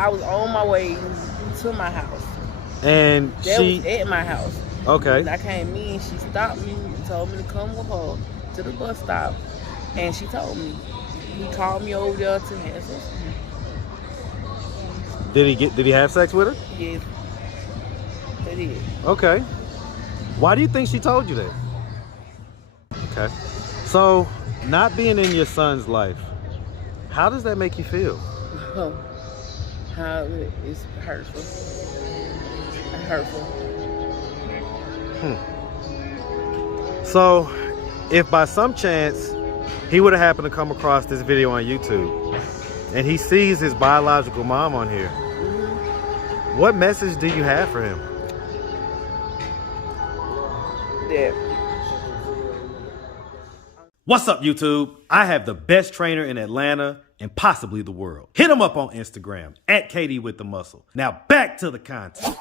I was on my way to my house. And That she was at my house. okay. When I came in, she stopped me and told me to come with her to the bus stop. And she told me. He called me over there to have sex with me. Did he have sex with her? Yes, they did. Okay. Why do you think she told you that? Okay. So, not being in your son's life, how does that make you feel? How it's hurtful. Hurtful. So, if by some chance he would have happened to come across this video on YouTube and he sees his biological mom on here, what message do you have for him? That. What's up, YouTube? I have the best trainer in Atlanta and possibly the world. Hit him up on Instagram at Katie with the Muscle. Now back to the content.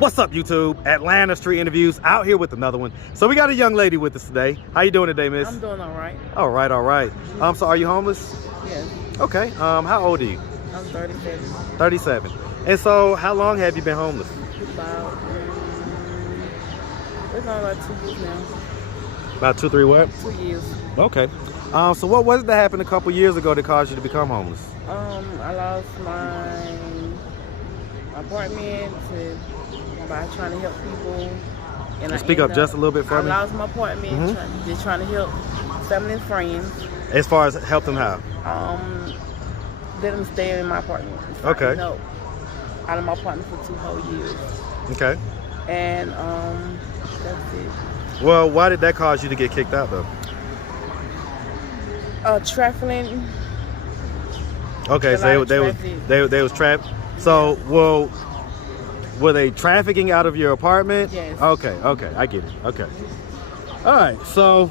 What's up, YouTube? Atlanta Street Interviews out here with another one. So we got a young lady with us today. How you doing today, miss? I'm doing all right. All right, all right. So are you homeless? Yes. Okay. How old are you? I'm 37. 37. And so how long have you been homeless? About, it's on about 2 years now. About 2-3 what? 2 years. Okay. So what was it that happened a couple years ago that caused you to become homeless? I lost my apartment by trying to help people. And Speak up just a little bit for me. I lost my apartment just trying to help family and friends. As far as help them how? Let them stay in my apartment. Okay. No, out of my apartment for 2 whole years. Okay. And that's it. Well, why did that cause you to get kicked out though? Trafficking. Okay, so they was trapped. So, well, were they trafficking out of your apartment? Yes. Okay, I get it. Okay. All right, so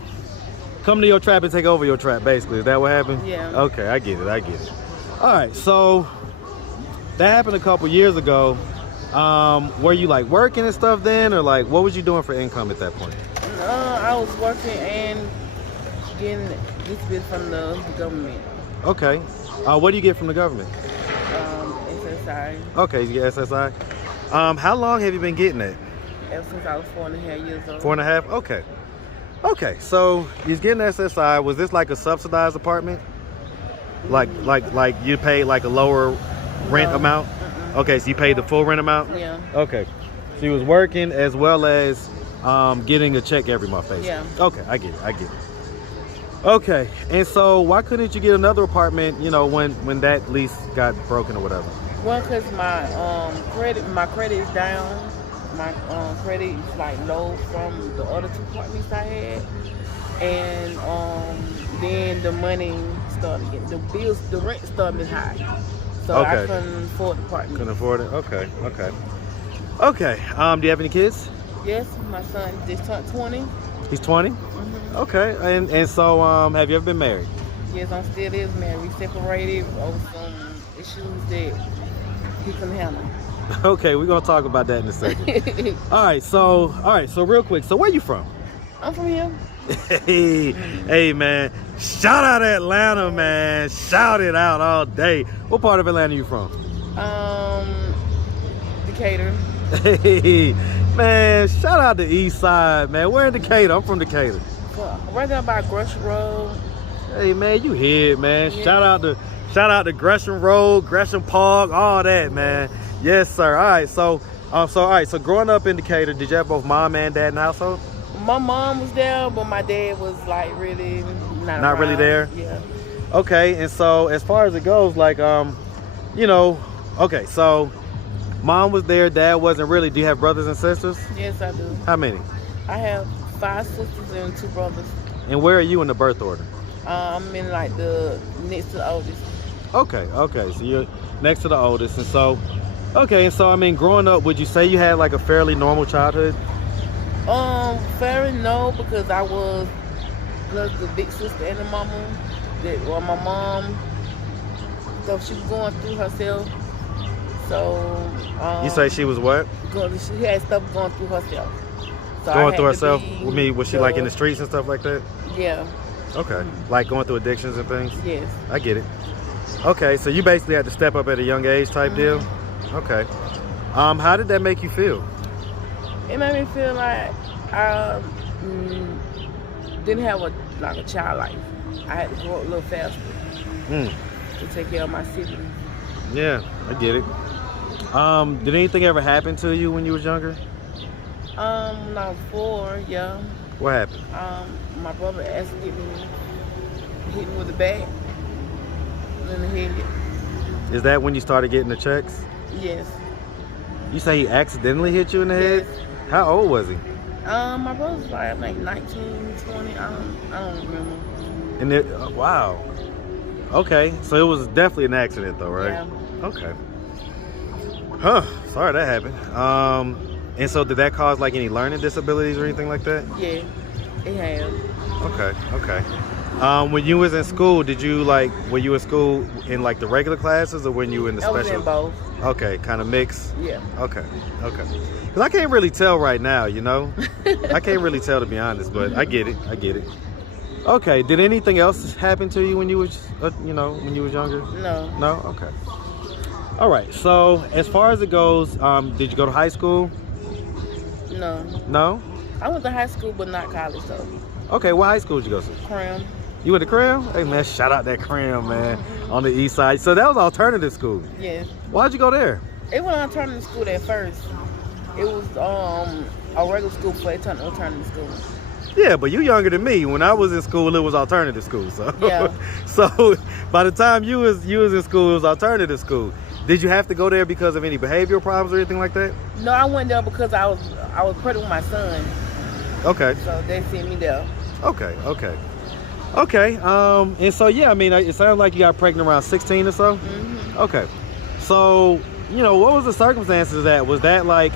come to your trap and take over your trap, basically. Is that what happened? Yeah. Okay, I get it. All right, so that happened a couple years ago. Were you like working and stuff then, or like what was you doing for income at that point? I was working and getting this bit from the government. Okay. What do you get from the government? SSI. Okay, you get SSI. How long have you been getting that? Ever since I was 4.5 years old. 4.5? Okay. Okay, so you're getting SSI. Was this like a subsidized apartment? Like you paid like a lower rent amount? Okay, so you paid the full rent amount? Yeah. Okay. So you was working as well as getting a check every month, basically. Yeah. Okay, I get it. Okay, and so why couldn't you get another apartment, you know, when that lease got broken or whatever? Well, because my credit is down. My credit is like low from the other 2 apartments I had. And then the money started getting, the rent started getting high. So Okay. I couldn't afford the apartment. Couldn't afford it? Okay. Do you have any kids? Yes, my son just turned 20. He's 20? Okay, and so have you ever been married? Yes, I'm still is married. We separated over some issues that he couldn't handle. Okay, we're gonna talk about that in a second. All right, so real quick, so where you from? I'm from here. Hey man, shout out Atlanta, man. Shout it out all day. What part of Atlanta you from? Decatur. Hey man, shout out the East Side, man. We're in Decatur. I'm from Decatur. Right there by Gresham Road. Hey man, you here, man. Yeah. Shout out to Gresham Road, Gresham Park, all that, man. Yes, sir. All right, so growing up in Decatur, did you have both mom and dad in the household? My mom was there, but my dad was like really not really there. Yeah. Okay, and so as far as it goes, like you know, okay, so mom was there, dad wasn't really. Do you have brothers and sisters? Yes, I do. How many? I have 5 sisters and 2 brothers. And where are you in the birth order? I'm in like the next to the oldest. Okay, so you're next to the oldest, and so I mean, growing up, would you say you had like a fairly normal childhood? Fairly no, because I was plus the big sister and the mama. My mom, so she was going through herself. So you say she was what? She had stuff going through herself. So going through herself? With me, was she like in the streets and stuff like that? Yeah. Okay. Like going through addictions and things? Yes. I get it. Okay, so you basically had to step up at a young age type deal? Okay. How did that make you feel? It made me feel like I didn't have a child life. I had to grow up a little faster to take care of my siblings. Yeah, I get it. Did anything ever happen to you when you was younger? When I was 4, yeah. What happened? My brother actually hit me with a bat in the head. Is that when you started getting the checks? Yes. You say he accidentally hit you in the head? Yes. How old was he? My brother's like 19, 20. I don't remember. And wow. Okay, so it was definitely an accident though, right? Yeah. Okay. Huh. Sorry that happened. And so did that cause like any learning disabilities or anything like that? Yeah, it has. Okay. When you was in school, were you in school in like the regular classes or when you were in the special? I was in both. Okay, kind of mixed? Yeah. Okay. Because I can't really tell right now, you know? I can't really tell, to be honest, but I get it. Okay, did anything else happen to you when you was, when you was younger? No. No? Okay. All right, so as far as it goes, did you go to high school? No. No? I went to high school, but not college, though. Okay, what high school did you go to? Cram. You went to Cram? Hey, man, shout out that Cram, man, on the east side. So that was alternative school? Yes. Why'd you go there? It wasn't alternative school at first. It was a regular school before they turned to alternative school. Yeah, but you younger than me. When I was in school, it was alternative school. So, yeah. So by the time you was in school, it was alternative school. Did you have to go there because of any behavioral problems or anything like that? No, I went there because I was pregnant with my son. Okay. So they sent me there. Okay. And so yeah, I mean, it sounds like you got pregnant around 16 or so. Mm-hmm. Okay. So what was the circumstances of that? Was that like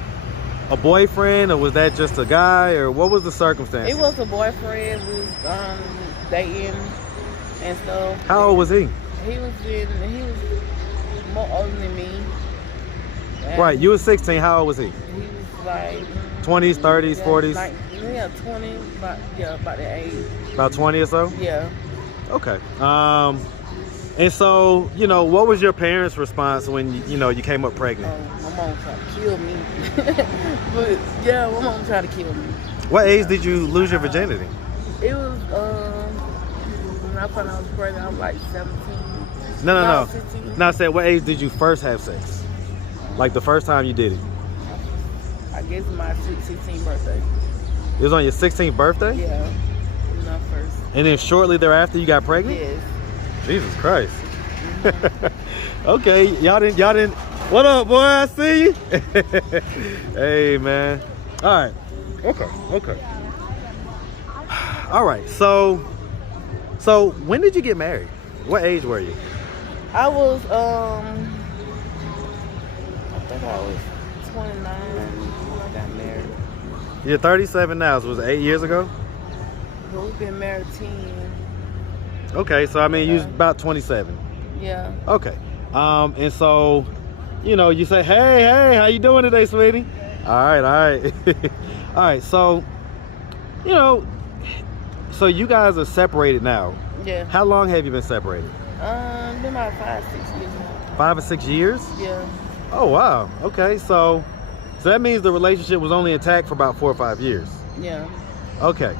a boyfriend or was that just a guy or what was the circumstance? It was a boyfriend. We was dating and stuff. How old was he? He was more older than me. And right, you were 16. How old was he? He was like 20s, 30s, 40s? Like, 20, about the age. About 20 or so? Yeah. Okay. And so, what was your parents' response when you came up pregnant? My mom tried to kill me. But yeah, my mom tried to kill me. What age did you lose your virginity? It was when I found out I was pregnant, I was like 17. No. 16. No, I said, what age did you first have sex? Like the first time you did it? I guess my 16th birthday. It was on your 16th birthday? Yeah, it was my first. And then shortly thereafter you got pregnant? Yes. Jesus Christ. Mm-hmm. Okay, y'all didn't. What up, boy? I see you. Hey, man. All right. Okay. All right. So when did you get married? What age were you? I was I think I was 29 when I got married. You're 37 now. So was it 8 years ago? But we've been married 10. Okay, so I mean, you was about 27. Yeah. Okay. And so, you say, hey, how you doing today, sweetie? All right. All right, so, so you guys are separated now. Yeah. How long have you been separated? Been about 5-6 years now. 5 or 6 years? Yeah. Oh, wow. Okay, so that means the relationship was only intact for about 4 or 5 years. Yeah. Okay.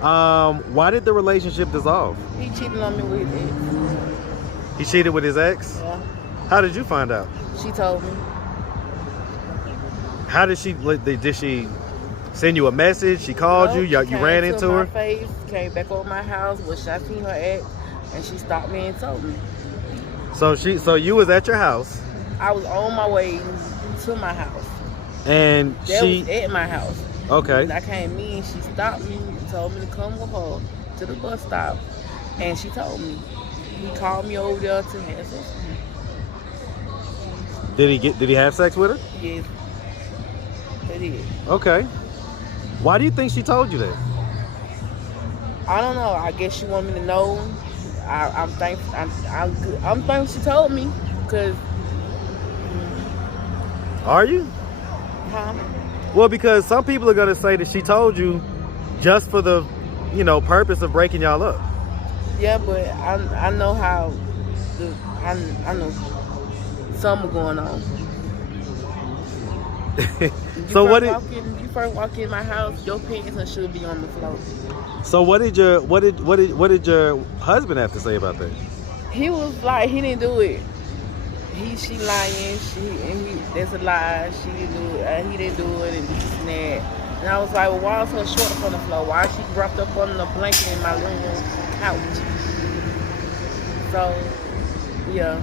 Why did the relationship dissolve? He cheated on me with his ex. He cheated with his ex? Yeah. How did you find out? She told me. How did she send you a message? She called you? You ran into her? My face, came back over my house, which I seen her ex, and she stopped me and told me. So you was at your house. I was on my way to my house. And she was at my house. Okay. And I came in, she stopped me and told me to come with her to the bus stop. And she told me. He called me over there to have sex with me. Did he have sex with her? Yes. They did. Okay. Why do you think she told you that? I don't know. I guess she wanted me to know. I'm thankful she told me, cause. Are you? Huh? Well, because some people are gonna say that she told you just for the, purpose of breaking y'all up. Yeah, but I know how I know something going on. So You first walk in my house, your pants and should be on the floor. So what did your husband have to say about that? He was like, he didn't do it. She lying. That's a lie. She didn't do it. He didn't do it, and this and that. And I was like, well, why is her shorts on the floor? Why is she wrapped up on the blanket in my living room couch? So, yeah.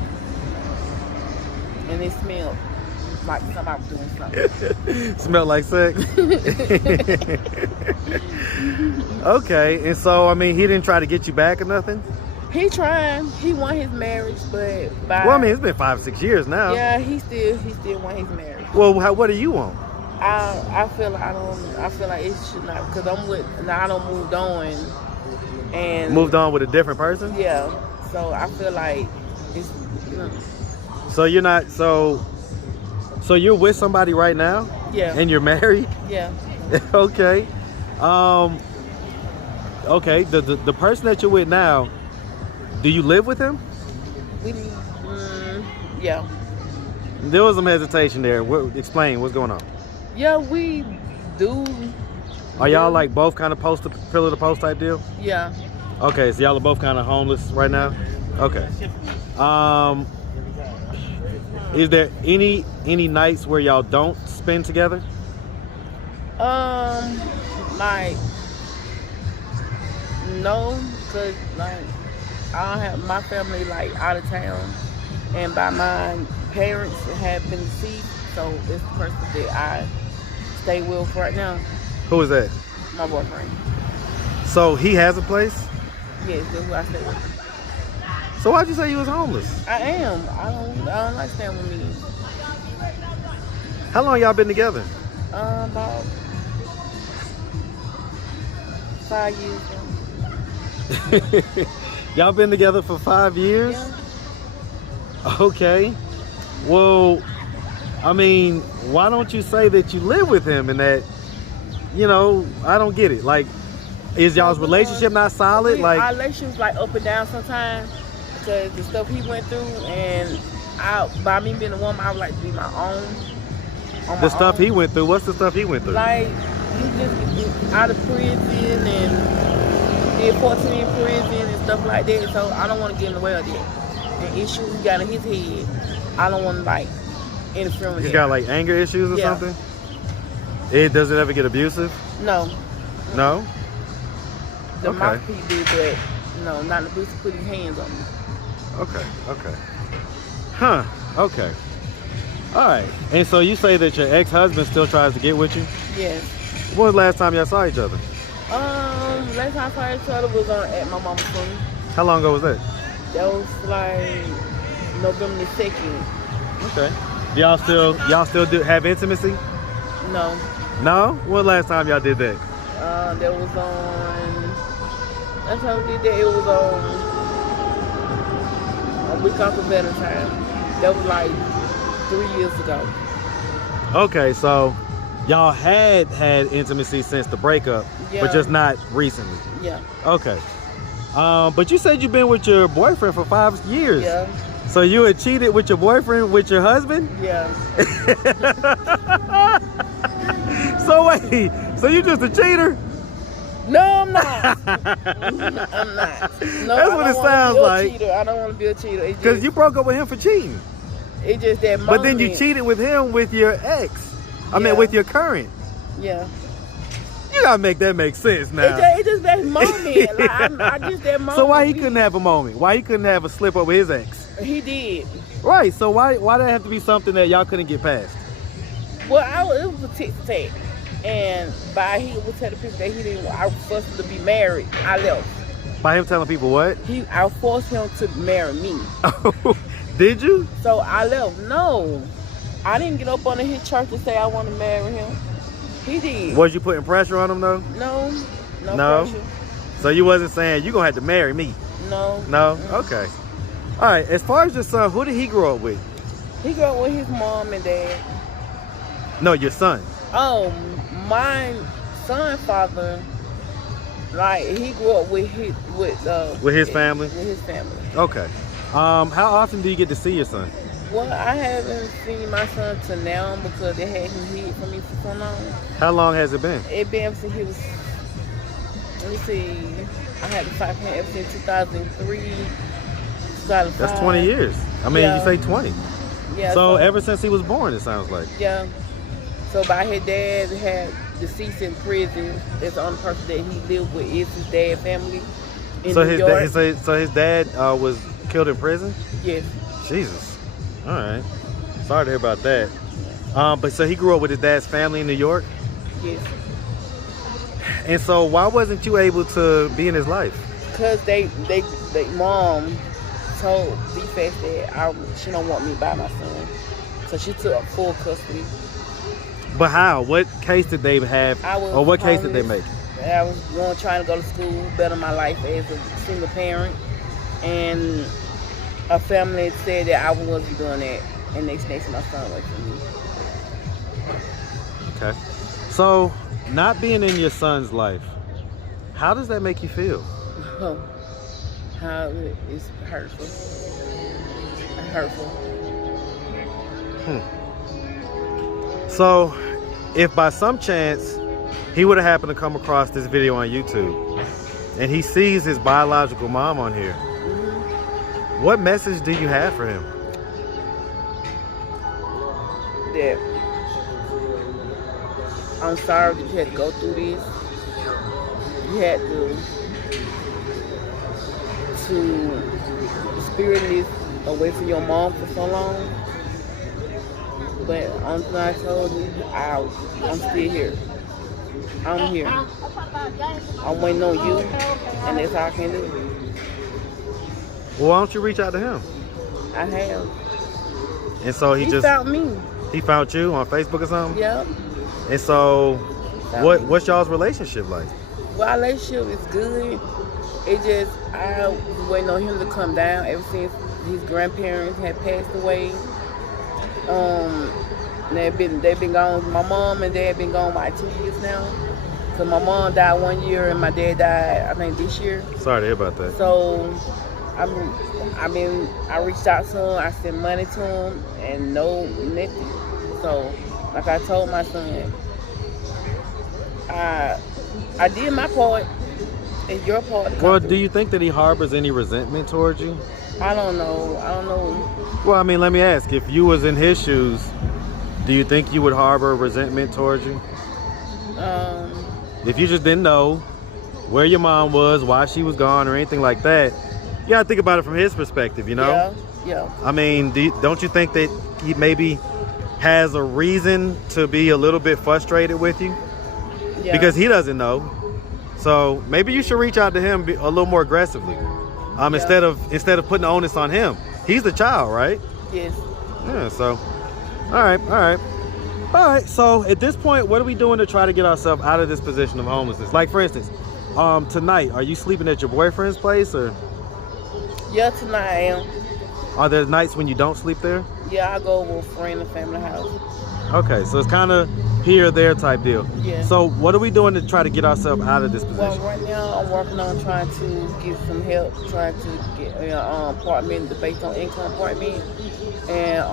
And it smelled like somebody was doing something. Smelled like sex. Okay, and so I mean, he didn't try to get you back or nothing. He tried. He won his marriage, but well, I mean, it's been 5-6 years now. Yeah, he still won his marriage. Well, what do you want? I feel like it should not, because I don't moved on and moved on with a different person. Yeah, so I feel like it's. So you're not so you're with somebody right now? Yeah. And you're married? Yeah. Okay. Okay. The person that you're with now, do you live with him? Yeah. There was some hesitation there. Explain what's going on. Yeah, we do. Are y'all like both kind of pillar to post type deal? Yeah. Okay, so y'all are both kind of homeless right now? Okay. Is there any nights where y'all don't spend together? Like, no, cause like I don't have my family like out of town, and by my parents have been deceased, so it's the person that I stay with right now. Who is that? My boyfriend. So he has a place? Yes, that's who I stay with. So why'd you say you was homeless? I am. I don't like staying with me. How long y'all been together? About 5 years now. Y'all been together for 5 years? Yeah. Okay. Well, I mean, why don't you say that you live with him and that, I don't get it. Like, is y'all's relationship not solid? Like, our relationship's like up and down sometimes because the stuff he went through, and by me being a woman, I would like to be my own. The stuff he went through. What's the stuff he went through? Like, he just out of prison and did 14 in prison and stuff like that. So I don't want to get in the way of that. The issues he got in his head, I don't want to like interfere with. He's got like anger issues or something. Does it ever get abusive? No. No. The mouthpiece did, but no, not abusive. Put his hands on me. Okay. Huh. Okay. All right. And so you say that your ex-husband still tries to get with you? Yes. When was the last time y'all saw each other? Last time I saw each other was at my mama's funeral. How long ago was that? That was like November the 2nd. Okay. Y'all still have intimacy? No. No? When last time y'all did that? That was on. That's how we did that. It was on a week after Valentine's. That was like 3 years ago. Okay, so y'all had intimacy since the breakup, but just not recently. Yeah. Okay. But you said you've been with your boyfriend for 5 years. Yeah. So you had cheated with your boyfriend with your husband? Yeah. So wait, so you just a cheater? No, I'm not. I'm not. No, that's what it sounds like. I don't want to be a cheater. Because you broke up with him for cheating. It's just that moment. But then you cheated with him with your ex. I mean, with your current. Yeah. You gotta make that make sense now. It's just that moment. Like, I just that moment. So why he couldn't have a moment? Why he couldn't have a slip up with his ex? He did. Right. So why did it have to be something that y'all couldn't get past? Well, it was a tic-tac. And he was telling people that I was forced to be married. I left. By him telling people what? I forced him to marry me. Did you? So I left. No. I didn't get up under his church and say I want to marry him. He did. Was you putting pressure on him though? No. No pressure. So you wasn't saying you're gonna have to marry me? No. No? Okay. All right, as far as your son, who did he grow up with? He grew up with his mom and dad. No, your son. Oh, my son's father, like he grew up with his family. With his family? With his family. Okay. How often do you get to see your son? Well, I haven't seen my son till now because they had him hid from me for so long. How long has it been? It been ever since he was, let me see, I had to fight for him ever since 2003, 2005. That's 20 years. I mean, Yeah. you say 20. Yeah. So ever since he was born, it sounds like. Yeah. So by his dad had deceased in prison. That's the only person that he lived with is his dad's family in So New his York. so his dad was killed in prison? Yes. Jesus. All right. Sorry to hear about that. But so he grew up with his dad's family in New York? Yes. And so why wasn't you able to be in his life? Because they mom told DFS that she don't want me by my son. So she took full custody. But how? What case did they have? Or what case did they make? I was trying to go to school, better my life as a single parent. And a family said that I wasn't doing that. And they snatched my son away from me. Okay. So, not being in your son's life, how does that make you feel? How it's hurtful. Hurtful. So, if by some chance he would have happened to come across this video on YouTube and he sees his biological mom on here, what message do you have for him? That I'm sorry that you had to go through this. You had to spirit this away from your mom for so long. But until I told you, I'm still here. I'm here. I'm waiting on you, and that's all I can do. Well, why don't you reach out to him? I have. And so he just found me. He found you on Facebook or something? Yep. And so what's y'all's relationship like? Well, our relationship is good. It just, I was waiting on him to come down ever since his grandparents had passed away. They've been gone. My mom and dad been gone like 2 years now. So my mom died 1 year and my dad died, I think, this year. Sorry to hear about that. So I reached out to him, I sent money to him, and nothing. So, like I told my son, I did my part. It's your part. Well, do you think that he harbors any resentment towards you? I don't know. Well, I mean, let me ask. If you was in his shoes, do you think you would harbor resentment towards you? If you just didn't know where your mom was, why she was gone, or anything like that, you gotta think about it from his perspective, you know? Yeah. I mean, don't you think that he maybe has a reason to be a little bit frustrated with you? Yeah. Because he doesn't know. So maybe you should reach out to him a little more aggressively. Instead of putting the onus on him. He's the child, right? Yes. Yeah, so all right, so at this point, what are we doing to try to get ourselves out of this position of homelessness? Like, for instance, tonight, are you sleeping at your boyfriend's place, or? Yeah, tonight I am. Are there nights when you don't sleep there? Yeah, I go with a friend and family house. Okay, so it's kind of here or there type deal. Yeah. So what are we doing to try to get ourselves out of this position? Well, right now I'm working on trying to get some help, trying to get an apartment, the based on income apartment, and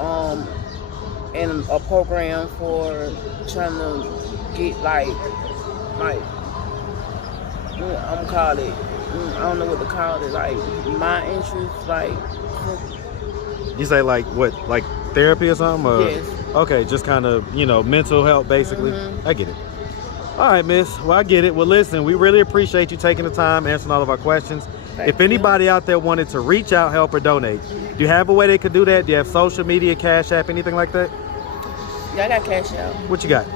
a program for trying to get like I'm gonna call it. I don't know what to call it. Like my interest, like. You say like what, like therapy or something? Or? Yes. Okay, just kind of, mental health basically. I get it. All right, miss. Well, I get it. Well, listen, we really appreciate you taking the time, answering all of our questions. If anybody out there wanted to reach out, help, or donate, do you have a way they could do that? Do you have social media, Cash App, anything like that? Yeah, I got Cash App. What you got?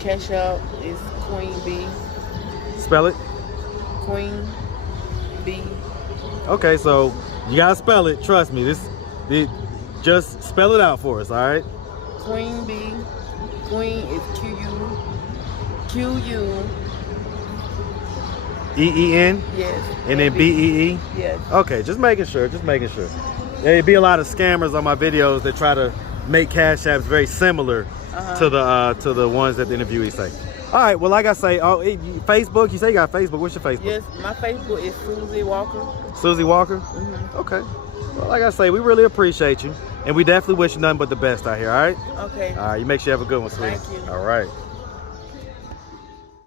Cash App is queenbee. Spell it. Queenbee. Okay, so you gotta spell it. Trust me. Just spell it out for us. All right. Queenbee. Queen is Q-U. E-E-N? Yes. And then B-E-E? Yes. Okay, just making sure. There'd be a lot of scammers on my videos that try to make Cash Apps very similar to the ones that the interviewees say. All right. Well, like I say, Facebook. You say you got Facebook. What's your Facebook? Yes, my Facebook is Susie Walker. Susie Walker. Okay. Well, like I say, we really appreciate you, and we definitely wish you nothing but the best out here. All right. Okay. All right. You make sure you have a good one, sweetie. Thank you. All right.